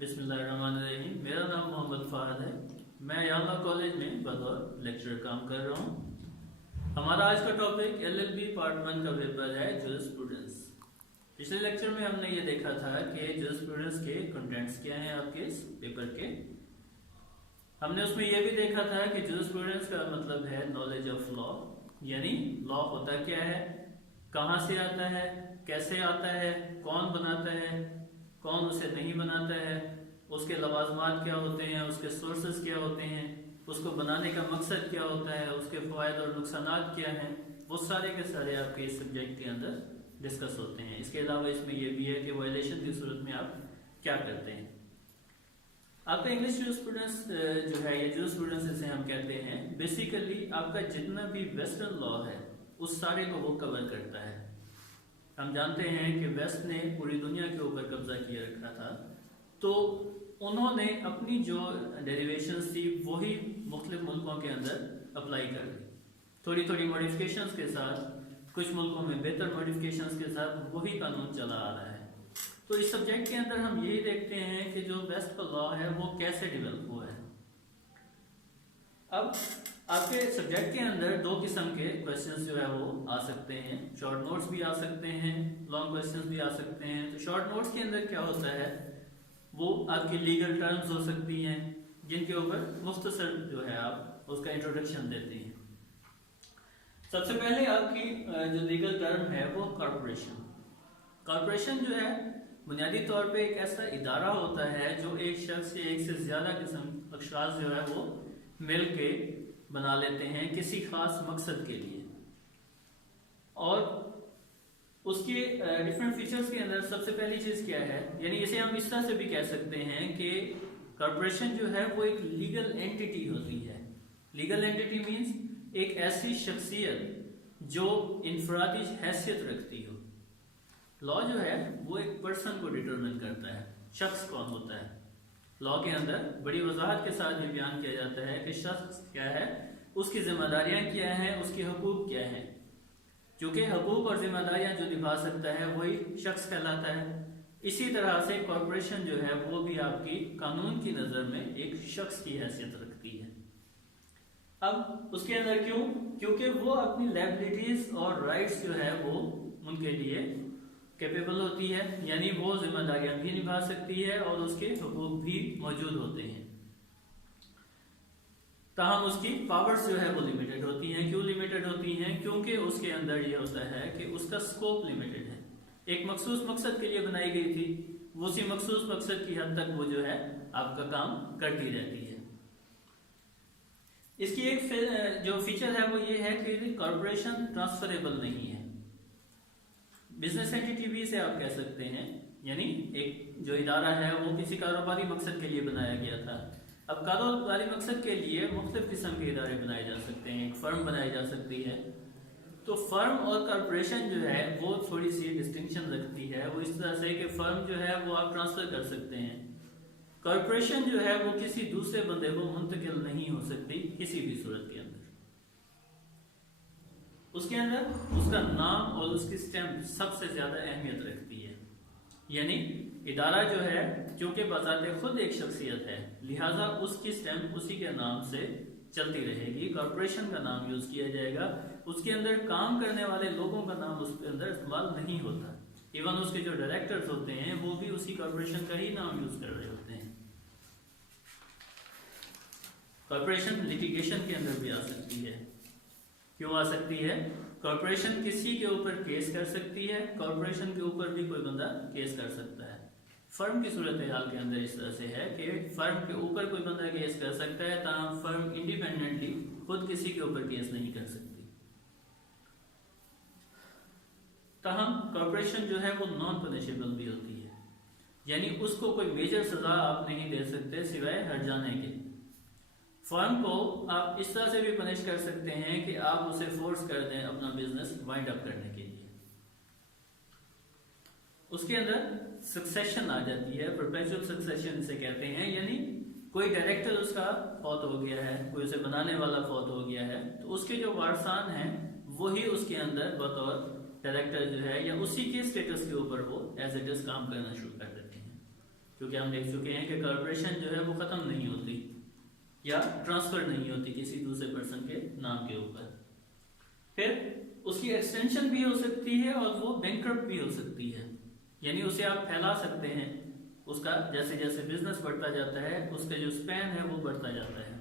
बिस्मिल्लाहिर्रहमानिर्रहीम। मेरा नाम मोहम्मद फ़ाहद है। मैं यामा कॉलेज में बतौर लेक्चरर काम कर रहा हूँ। हमारा आज का टॉपिक LLB पार्ट 1 का पेपर है जूरिस्प्रूडेंस। पिछले लेक्चर में हमने ये देखा था कि जूरिस्प्रूडेंस के कंटेंट्स क्या हैं आपके इस पेपर के। हमने उसमें ये भी देखा था कि जूरिस्प्रूडेंस का मतलब है नॉलेज ऑफ लॉ, यानी लॉ होता क्या है, कहाँ से आता है, कैसे आता है, कौन बनाता है, कौन उसे नहीं बनाता है, उसके लवाजमात क्या होते हैं, उसके सोर्सेज क्या होते हैं, उसको बनाने का मकसद क्या होता है, उसके फ़ायदे और नुकसानात क्या हैं, वो सारे के सारे आपके इस सब्जेक्ट के अंदर डिस्कस होते हैं। इसके अलावा इसमें यह भी है कि वायलेशन की सूरत में आप क्या करते हैं। आपका इंग्लिश जूरिस्प्रूडेंस जो है, ये जूरिस्प्रूडेंस जिसे हम कहते हैं, बेसिकली आपका जितना भी वेस्टर्न लॉ है उस सारे को वो कवर करता है। हम जानते हैं कि वेस्ट ने पूरी दुनिया के ऊपर कब्जा किए रखा था, तो उन्होंने अपनी जो डेरिवेशंस थी वही मुख्तलिफ मुल्कों के अंदर अप्लाई कर दी, थोड़ी थोड़ी मॉडिफिकेशंस के साथ, कुछ मुल्कों में बेहतर मॉडिफिकेशंस के साथ वही कानून चला आ रहा है। तो इस सब्जेक्ट के अंदर हम यही देखते हैं कि जो वेस्ट का लॉ है वो कैसे डेवलप हुआ है। अब आपके सब्जेक्ट के अंदर दो किस्म के क्वेश्चंस जो है वो आ सकते हैं, शॉर्ट नोट्स भी आ सकते हैं, लॉन्ग क्वेश्चंस भी आ सकते हैं। तो शॉर्ट नोट्स के अंदर क्या होता है, वो आपकी लीगल टर्म्स हो सकती हैं जिनके ऊपर मुख्तसर जो है आप उसका इंट्रोडक्शन देते हैं। सबसे पहले आपकी जो लीगल टर्म है वो कॉर्पोरेशन। कॉर्पोरेशन जो है बुनियादी तौर पे एक ऐसा इदारा होता है जो एक शख्स या एक से ज्यादा किस्म अशखास जो है वो मिल के बना लेते हैं किसी खास मकसद के लिए। और उसके डिफरेंट फीचर्स के अंदर सबसे पहली चीज क्या है, यानी इसे हम इस तरह से भी कह सकते हैं कि कॉर्पोरेशन जो है वो एक लीगल एंटिटी होती है। लीगल एंटिटी मींस एक ऐसी शख्सियत जो इनफरादी हैसियत रखती हो। लॉ जो है वो एक पर्सन को डिटरमिन करता है, शख्स कौन होता है। लॉ के अंदर बड़ी वजाहत के साथ ये बयान किया जाता है कि शख्स क्या है, उसकी जिम्मेदारियां क्या हैं, उसके हुकूक क्या हैं। क्योंकि हुकूक और जिम्मेदारियां जो निभा सकता है वही शख्स कहलाता है। इसी तरह से कॉर्पोरेशन जो है वो भी आपकी कानून की नज़र में एक शख्स की हैसियत रखती है। अब उसके अंदर क्यों? क्योंकि वो अपनी लायबिलिटीज और राइट्स जो है वो उनके लिए कैपेबल होती है, यानी वो जिम्मेदारियां भी निभा सकती है और उसके हुकूक भी मौजूद होते हैं। ताहम उसकी पावर्स जो है वो लिमिटेड होती हैं। क्यों लिमिटेड होती हैं? क्योंकि उसके अंदर ये होता है कि उसका स्कोप लिमिटेड है। एक मखसूस मकसद के लिए बनाई गई थी, वो उसी मखसूस मकसद की हद तक वो जो है आपका काम करती रहती है। इसकी एक जो फीचर है वो ये है कि कॉर्पोरेशन ट्रांसफरेबल नहीं है। बिजनेस एंटिटी भी से आप कह सकते हैं, यानी एक जो इदारा है वो किसी कारोबारी मकसद के लिए बनाया गया था। अब कारोबारी मकसद के लिए मुख्तलिफ किस्म के इदारे बनाए जा सकते हैं, एक फर्म बनाई जा सकती है। तो फर्म और कॉर्पोरेशन जो है वो थोड़ी सी डिस्टिंक्शन रखती है, वो इस तरह से कि फर्म जो है वो आप ट्रांसफर कर सकते हैं, कॉर्पोरेशन जो है वो किसी दूसरे बंदे को मुंतकिल नहीं हो सकती किसी भी सूरत के अंदर। उसके अंदर उसका नाम और उसकी स्टैम्प सबसे ज्यादा अहमियत रखती है। यानी इदारा जो है क्योंकि बजाते खुद एक शख्सियत है, लिहाजा उसकी स्टैम्प उसी के नाम से चलती रहेगी। कॉर्पोरेशन का नाम यूज किया जाएगा, उसके अंदर काम करने वाले लोगों का नाम उसके अंदर इस्तेमाल नहीं होता। इवन उसके जो डायरेक्टर्स होते हैं वो भी उसी कॉर्पोरेशन का ही नाम यूज कर रहे होते हैं। कॉर्पोरेशन लिटिगेशन के अंदर भी आ सकती है। क्यों आ सकती है? कॉर्पोरेशन किसी के ऊपर केस कर सकती है, कॉर्पोरेशन के ऊपर भी कोई बंदा केस कर सकता है। फर्म की सूरत हाल के अंदर इस तरह से है कि फर्म के ऊपर कोई बंदा केस कर सकता है, ताहम फर्म इंडिपेंडेंटली खुद किसी के ऊपर केस नहीं कर सकती। ताहम कॉर्पोरेशन जो है वो नॉन पनिशेबल भी होती है, यानी उसको कोई मेजर सजा आप नहीं दे सकते सिवाय हट जाने के। फर्म को आप इस तरह से भी पनिश कर सकते हैं कि आप उसे फोर्स कर दें अपना बिजनेस वाइंड अप करने के लिए। उसके अंदर सक्सेशन आ जाती है, परपेचुअल सक्सेशन इसे कहते हैं, यानी कोई डायरेक्टर उसका फौत हो गया है, कोई उसे बनाने वाला फौत हो गया है, तो उसके जो वारसान हैं वही उसके अंदर बतौर डायरेक्टर जो है या उसी के स्टेटस के ऊपर वो एज इट इज काम करना शुरू कर देते हैं। क्योंकि हम देख चुके हैं कि कॉर्पोरेशन जो है वो खत्म नहीं होती या ट्रांसफर नहीं होती किसी दूसरे पर्सन के नाम के ऊपर। फिर उसकी एक्सटेंशन भी हो सकती है और वो बैंकरप्ट भी हो सकती है, यानी उसे आप फैला सकते हैं, उसका जैसे जैसे बिजनेस बढ़ता जाता है उसका जो स्पैन है वो बढ़ता जाता है,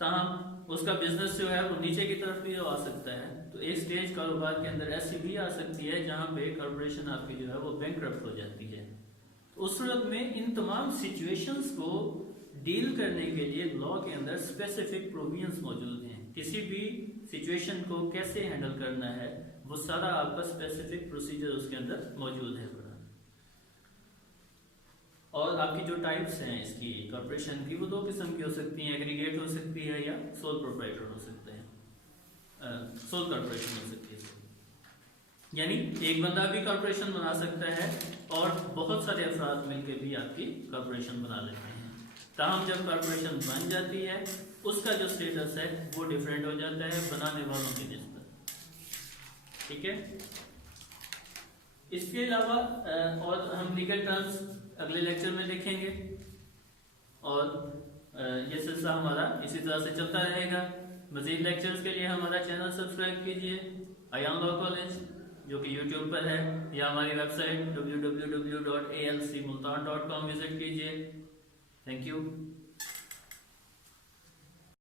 ताहम उसका बिजनेस जो है वो नीचे की तरफ भी आ सकता है। तो एक स्टेज कारोबार के अंदर ऐसी भी आ सकती है जहां पे कॉर्पोरेशन आपकी जो है वो बैंकरप्ट हो जाती है। तो उस सूरत में इन तमाम सिचुएशंस को डील करने के लिए लॉ के अंदर स्पेसिफिक प्रोविजंस मौजूद हैं। किसी भी सिचुएशन को कैसे हैंडल करना है वो सारा आपका स्पेसिफिक प्रोसीजर उसके अंदर मौजूद है। और आपकी जो टाइप्स हैं इसकी कॉर्पोरेशन की वो दो किस्म की हो सकती हैं, एग्रीगेट हो सकती है या सोल प्रोप्राइटर हो सकते हैं, सोल कॉर्पोरेशन हो सकती है। यानी एक बंदा भी कॉर्पोरेशन बना सकता है और बहुत सारे अफराद मिलकर भी आपकी कॉर्पोरेशन बना लेते हैं। ताहम जब कॉर्पोरेशन बन जाती है उसका जो स्टेटस है वो डिफरेंट हो जाता है बनाने वालों की निस्बत। ठीक है, इसके अलावा और हम लीगल टर्म्स अगले लेक्चर में देखेंगे और ये सिलसिला हमारा इसी तरह से चलता रहेगा। मज़ीद लेक्चर्स के लिए हमारा चैनल सब्सक्राइब कीजिए अयान लॉ कॉलेज, जो कि यूट्यूब पर है, या हमारी वेबसाइट www.alcmultan.com विजिट कीजिए। Thank you.